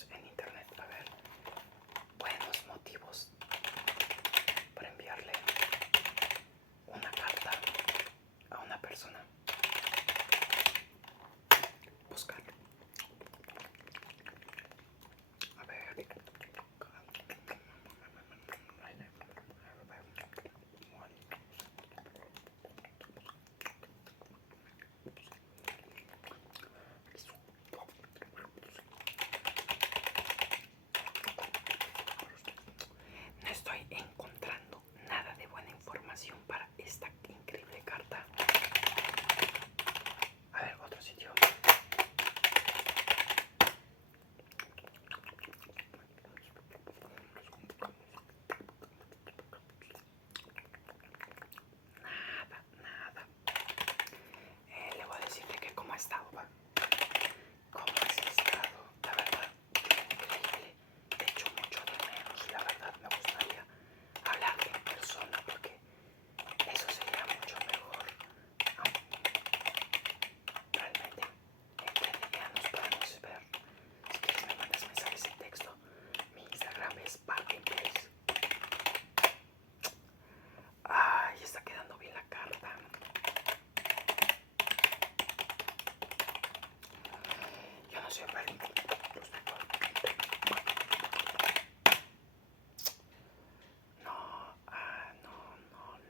buscamos en internet a ver buenos motivos para enviarle una carta a una persona. Buscar. A ver. No estoy encontrando nada de buena información para esta increíble carta. A ver, otro sitio. Nada. Le voy a decirle que cómo ha estado, ¿va? ¿Cómo has estado? La verdad, increíble. Te echo mucho de menos. La verdad, me gustaría hablarte en persona porque eso sería mucho mejor. Realmente, ¿qué día nos podemos ver? Si quieres me mandas mensajes en texto. Mi Instagram es Barbinplace. Ay, está quedando bien la carta. Yo no soy Barbinplace. No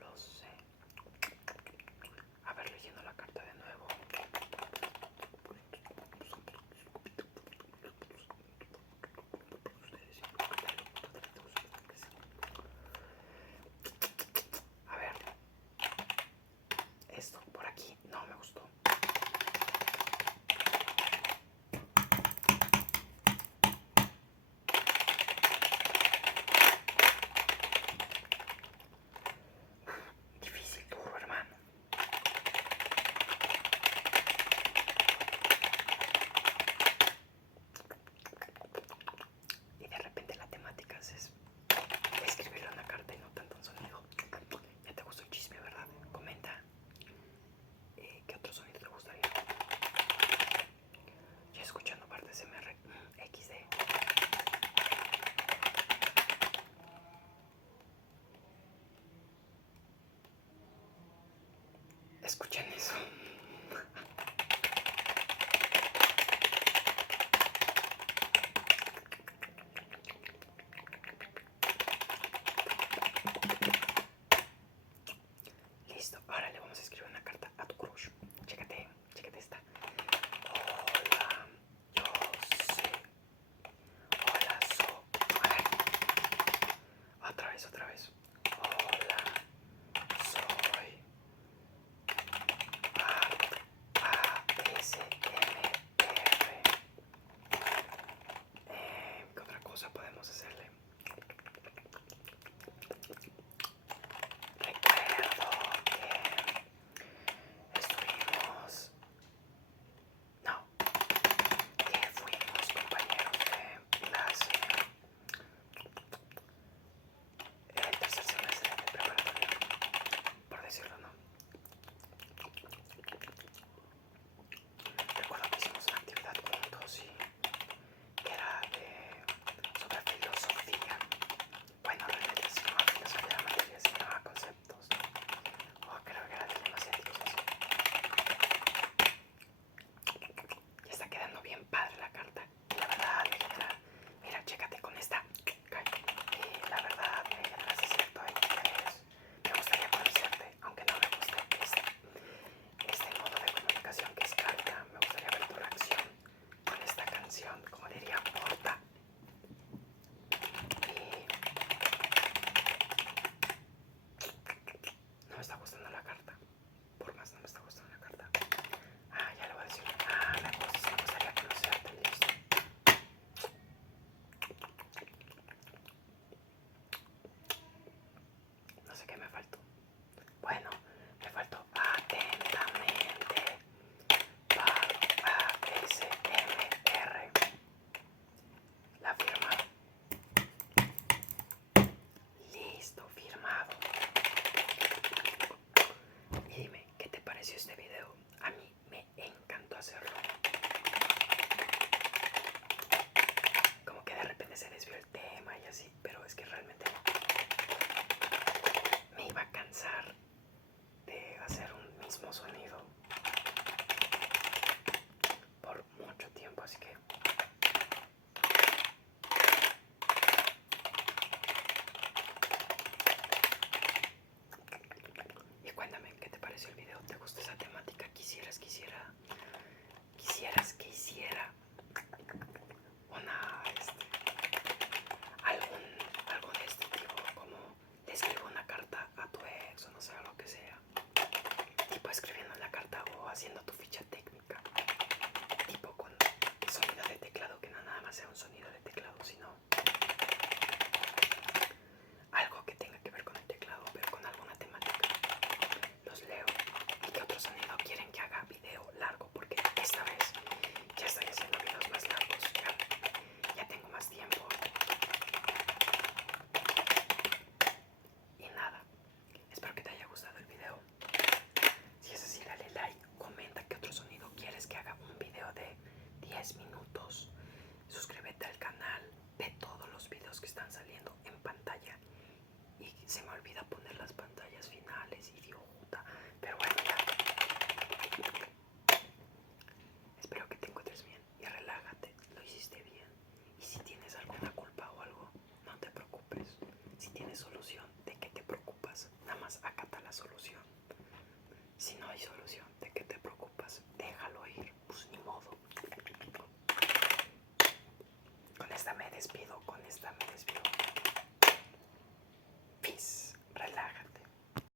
lo sé. A ver, leyendo la carta de nuevo. A ver, esto por aquí no me gustó. Difícil, duro, hermano. Y de repente la temática es escribirle una carta y no tanto un sonido. Ya te gustó el chisme, ¿verdad? Comenta qué otro sonido te gustaría. Ya escuchando partes MR XD. Escuchen eso. Listo, ahora le vamos a escribir una carta a tu crush. Chécate esta. Hola, yo sé. Hola, a ver. Otra vez. Hola, soy ASMR. ¿Qué otra cosa podemos hacerle? Recuerdo que gusta esa temática, quisieras que hiciera una, algo de este tipo, como le escribo una carta a tu ex o no sé, lo que sea. Tipo escribiendo la carta o haciendo tu ficha técnica. Tipo con sonido de teclado, que no nada más sea un sonido de teclado, sino algo que tenga que ver con el teclado, pero con alguna temática. Los leo. ¿Y qué otro sonido quieren que haga video largo? Porque esta vez ya estoy haciendo videos más largos. Ya tengo más tiempo. Y nada, espero que te haya gustado el video. Si es así, dale like, comenta qué otro sonido quieres que haga un video de 10 minutos. Suscríbete al canal, ve todos los videos que están saliendo en pantalla. Y se me olvida poner las pantallas finales, idiota. Pero bueno, ya. Espero que te encuentres bien y relájate, lo hiciste bien. Y si tienes alguna culpa o algo, no te preocupes. Si tienes solución, ¿de qué te preocupas? Nada más acata la solución. Si no hay solución, ¿de qué te preocupas? Déjalo ir, pues ni modo. Con esta me despido,